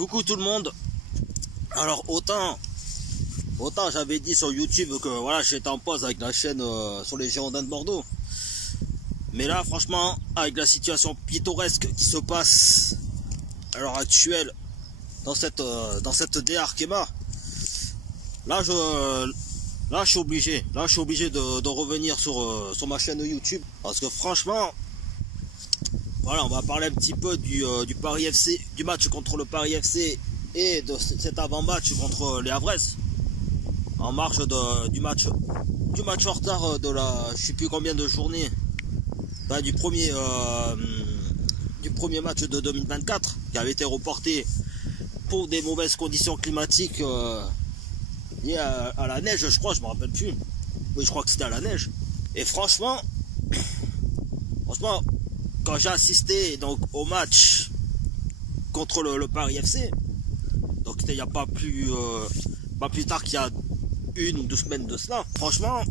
Coucou tout le monde. Alors autant j'avais dit sur YouTube que voilà, j'étais en pause avec la chaîne sur les Girondins de Bordeaux. Mais là franchement, avec la situation pittoresque qui se passe à l'heure actuelle dans cette DA Arkema, là je suis obligé de revenir sur ma chaîne YouTube, parce que franchement voilà, on va parler un petit peu du Paris FC, du match contre le Paris FC et de cet avant-match contre les Havres, en marge du match en retard de la, je sais plus combien de journées, du premier match de 2024 qui avait été reporté pour des mauvaises conditions climatiques liées à la neige, je crois, je me rappelle plus. Oui, je crois que c'était à la neige. Et franchement, quand j'ai assisté donc au match contre le Paris FC, donc c'était il n'y a pas plus tard qu'il y a 1 ou 2 semaines de cela, franchement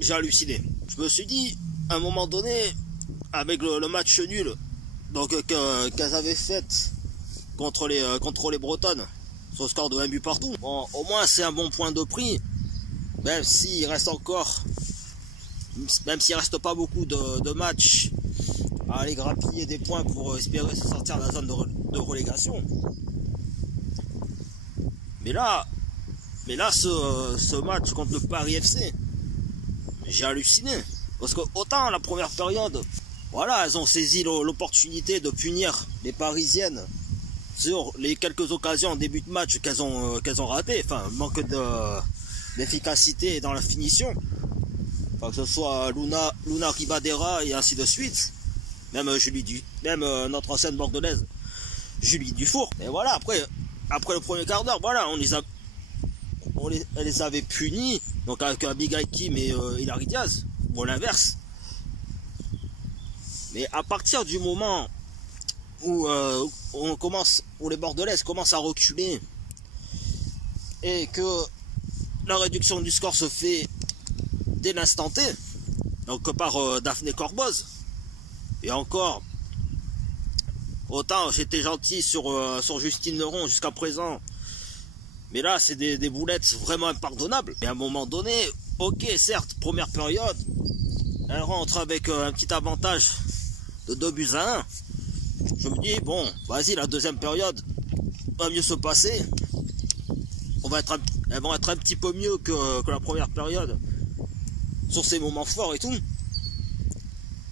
j'ai halluciné. Je me suis dit à un moment donné, avec le match nul donc qu'elles avaient fait contre les Bretonnes sur le score de 1 but partout, bon, au moins c'est un bon point de prix, même s'il reste pas beaucoup de matchs à aller grappiller des points pour espérer se sortir de la zone de relégation. Mais là ce match contre le Paris FC, j'ai halluciné, parce que autant la première période, voilà, elles ont saisi l'opportunité de punir les Parisiennes sur les quelques occasions en début de match qu'elles ont ratées, enfin manque d'efficacité dans la finition, enfin, que ce soit Luna Ribadera et ainsi de suite, même notre ancienne bordelaise Julie Dufour. Et voilà, après le premier quart d'heure, voilà, elle les avait punis, donc avec Abigail Kim et Hilary Diaz, ou l'inverse. Mais à partir du moment où les bordelaises commencent à reculer et que la réduction du score se fait dès l'instant T, donc par Daphné Corboz, et encore, autant j'étais gentil sur Justine Leron jusqu'à présent, mais là c'est des boulettes vraiment impardonnables. Et à un moment donné, ok, certes, première période, elle rentre avec un petit avantage de 2-1. Je me dis, bon, vas-y, la deuxième période va mieux se passer. Elles vont être un petit peu mieux que la première période sur ces moments forts et tout.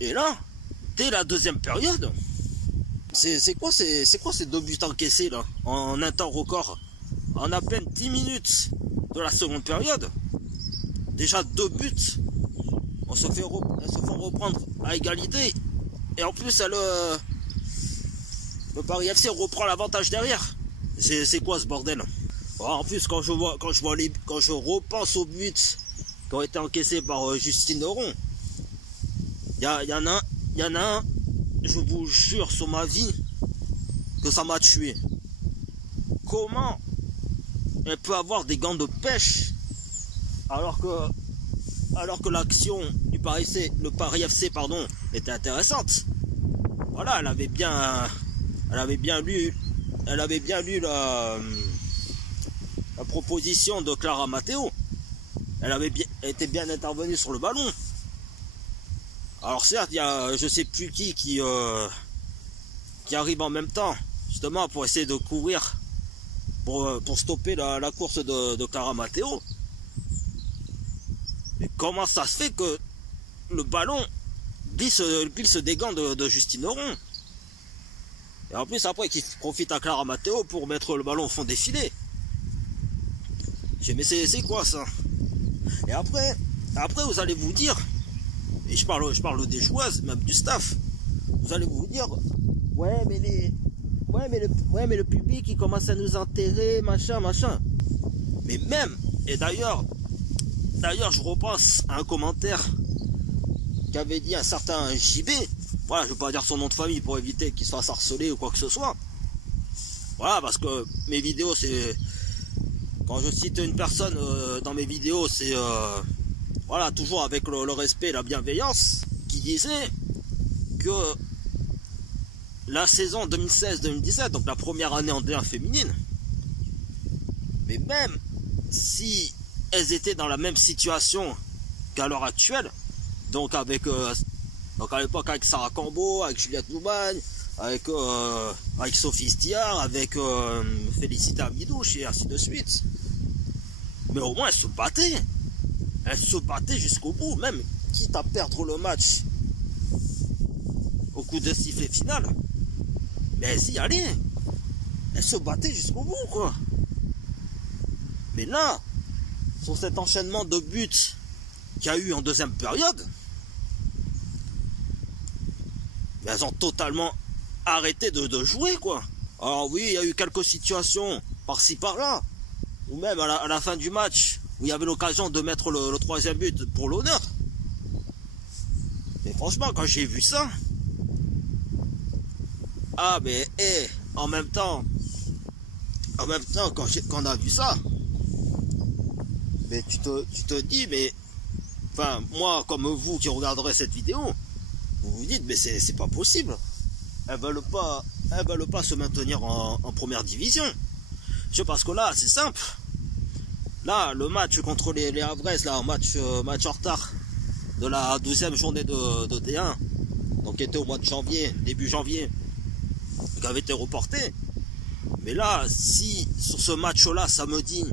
Et là, dès la deuxième période, c'est quoi ces 2 buts encaissés là, en un temps record, en à peine 10 minutes de la seconde période? Déjà 2 buts, elles se font reprendre à égalité, et en plus le Paris FC reprend l'avantage derrière. C'est quoi ce bordel? En plus, quand je repense aux buts qui ont été encaissés par Justine Leron, il y en a un, je vous jure sur ma vie que ça m'a tué. Comment elle peut avoir des gants de pêche alors que l'action du le Paris FC était intéressante? Voilà, elle avait bien lu la proposition de Clara Matteo. Elle était bien intervenue sur le ballon. Alors certes, il y a je sais plus qui arrive en même temps, justement pour essayer de couvrir, pour stopper la course de Clara Matteo. Mais comment ça se fait que le ballon glisse des gants de Justine Leron? Et en plus après qu'il profite à Clara Matteo pour mettre le ballon au fond des filets. Mais c'est quoi ça? Et après vous allez vous dire, et je parle des joueuses, même du staff, vous allez vous dire, ouais mais le public il commence à nous enterrer, machin. Mais même, et d'ailleurs je repense à un commentaire qu'avait dit un certain JB, voilà, je ne vais pas dire son nom de famille pour éviter qu'il se fasse harceler ou quoi que ce soit. Voilà, parce que mes vidéos, c'est, quand je cite une personne dans mes vidéos, c'est voilà, toujours avec le respect et la bienveillance, qui disait que la saison 2016-2017, donc la première année en D1 féminine. Mais même si elles étaient dans la même situation qu'à l'heure actuelle, donc avec donc à l'époque avec Sarah Cambo, avec Juliette Noumagne, avec Sophie Stiard, avec Félicita Amidouche et ainsi de suite. Mais au moins elles se battaient. Elles se battaient jusqu'au bout, même quitte à perdre le match au coup de sifflet final. Mais elles y allaient. Elles se battaient jusqu'au bout, quoi. Mais là, sur cet enchaînement de buts qu'il y a eu en deuxième période, elles ont totalement arrêté de jouer, quoi. Alors oui, il y a eu quelques situations par-ci par-là, ou même à la fin du match, où il y avait l'occasion de mettre le troisième but pour l'honneur. Mais franchement, quand j'ai vu ça, ah mais en même temps, quand on a vu ça, mais tu te dis, mais enfin moi comme vous qui regarderez cette vidéo, vous vous dites mais c'est pas possible. Elles veulent pas se maintenir en première division. Parce que là c'est simple. Là le match contre les Havres, là match en retard de la 12e journée de D1, donc qui était au mois de janvier, début janvier, qui avait été reporté. Mais là, si sur ce match-là, samedi,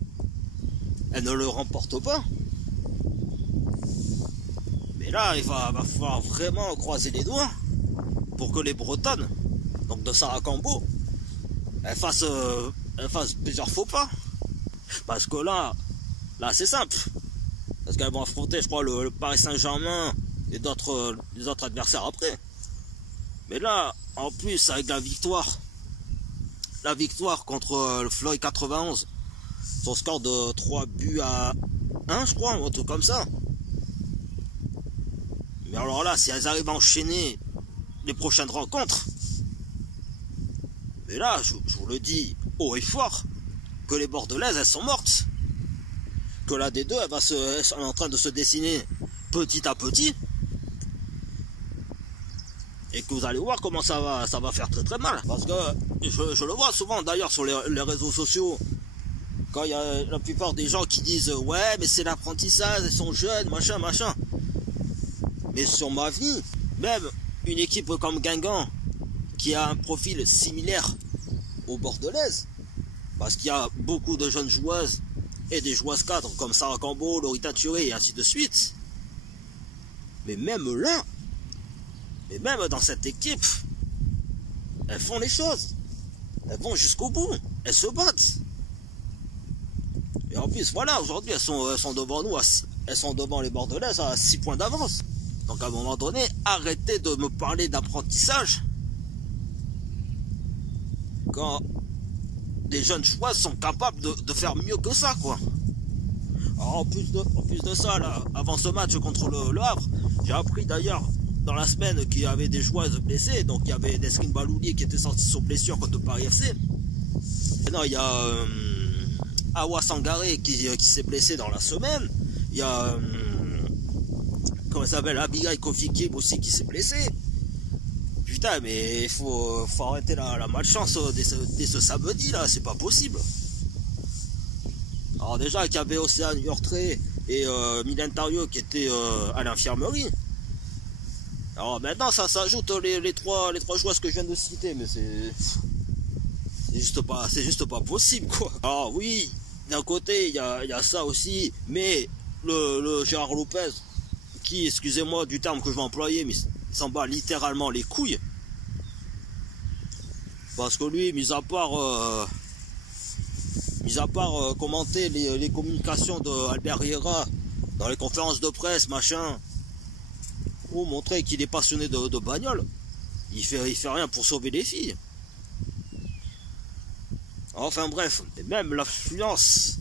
elle ne le remporte pas, mais là, il va falloir vraiment croiser les doigts pour que les Bretonnes, donc de Sarah Cambo, elles fassent plusieurs faux pas. Parce que là c'est simple. Parce qu'elles vont affronter, je crois, le Paris Saint-Germain et les autres adversaires après. Mais là, en plus, avec la victoire contre le Floyd 91, son score de 3 buts à 1, je crois, ou un truc comme ça. Mais alors là, si elles arrivent à enchaîner les prochaines rencontres, mais là, je vous le dis haut et fort, que les Bordelaises, elles sont mortes. Que la D2, elle est en train de se dessiner petit à petit. Et que vous allez voir comment ça va faire très très mal. Parce que je le vois souvent d'ailleurs sur les réseaux sociaux, quand il y a la plupart des gens qui disent ouais mais c'est l'apprentissage, elles sont jeunes, machin. Mais sur ma vie, même une équipe comme Guingamp, qui a un profil similaire aux Bordelaises, parce qu'il y a beaucoup de jeunes joueuses et des joueuses cadres comme Sarah Cambo, Lorita Turé et ainsi de suite. Mais même là, et même dans cette équipe, elles font les choses. Elles vont jusqu'au bout. Elles se battent. Et en plus, voilà, aujourd'hui, elles sont devant nous, elles sont devant les Bordelaises à 6 points d'avance. Donc à un moment donné, arrêtez de me parler d'apprentissage quand des jeunes joueurs sont capables de faire mieux que ça, quoi. Alors en plus de ça, là, avant ce match contre le Havre, j'ai appris d'ailleurs dans la semaine qu'il y avait des joueuses blessées. Donc il y avait Nesrine Balouli qui était sortie sur blessure contre Paris FC. Et non, il y a Awa Sangaré qui s'est blessé dans la semaine. Il y a comment ça s'appelle, Abigail Kofi Kib aussi qui s'est blessé. Putain, mais il faut arrêter la malchance dès ce samedi là, c'est pas possible. Alors déjà qu'il y avait Océane Yortré et Mylène Tarieux qui étaient à l'infirmerie. Alors maintenant ça s'ajoute les trois joueuses que je viens de citer, mais c'est juste pas possible, quoi. Alors oui, d'un côté il y a ça aussi, mais le Gérard Lopez, qui, excusez-moi du terme que je vais employer, mais il s'en bat littéralement les couilles. Parce que lui, mis à part commenter les communications d'Albert Riera dans les conférences de presse, machin, ou montrer qu'il est passionné de bagnole, il fait rien pour sauver les filles. Enfin bref, et même l'influence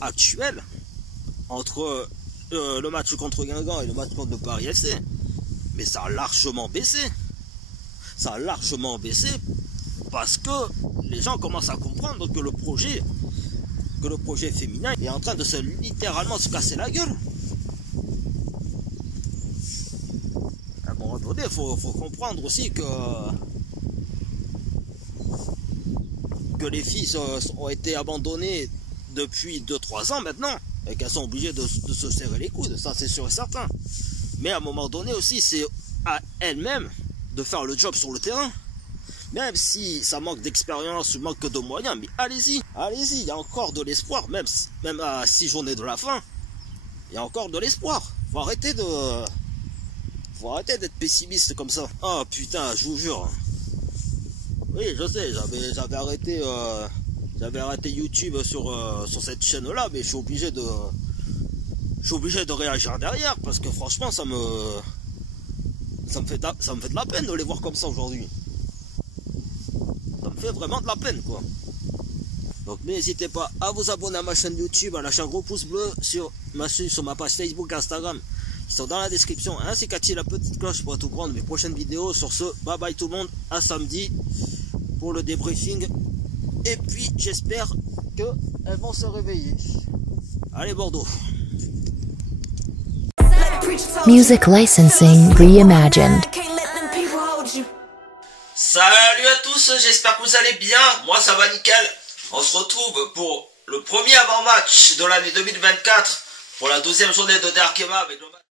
actuelle entre le match contre Guingamp et le match contre le Paris FC, mais ça a largement baissé. Ça a largement baissé parce que les gens commencent à comprendre que le projet féminin est en train de littéralement se casser la gueule. À un moment donné, il faut comprendre aussi que que les filles ont été abandonnées depuis 2-3 ans maintenant, et qu'elles sont obligées de se serrer les coudes, ça c'est sûr et certain. Mais à un moment donné aussi, c'est à elles-mêmes de faire le job sur le terrain. Même si ça manque d'expérience ou manque de moyens, mais allez-y, allez-y, il y a encore de l'espoir, même à 6 journées de la fin, il y a encore de l'espoir. Faut arrêter d'être pessimiste comme ça. Oh putain, je vous jure. Oui, je sais, j'avais arrêté YouTube sur cette chaîne-là, mais je suis obligé de réagir derrière, parce que franchement, ça me fait de la peine de les voir comme ça aujourd'hui. Ça me fait vraiment de la peine, quoi. Donc n'hésitez pas à vous abonner à ma chaîne YouTube, à lâcher un gros pouce bleu sur ma page Facebook, Instagram, qui sont dans la description, ainsi qu'activer la petite cloche pour tout prendre mes prochaines vidéos. Sur ce, bye bye tout le monde, à samedi pour le débriefing. Et puis j'espère qu'elles vont se réveiller. Allez Bordeaux. Music licensing reimagined. Salut à tous, j'espère que vous allez bien. Moi ça va nickel. On se retrouve pour le premier avant-match de l'année 2024 pour la 12e journée de Der Kebab avec le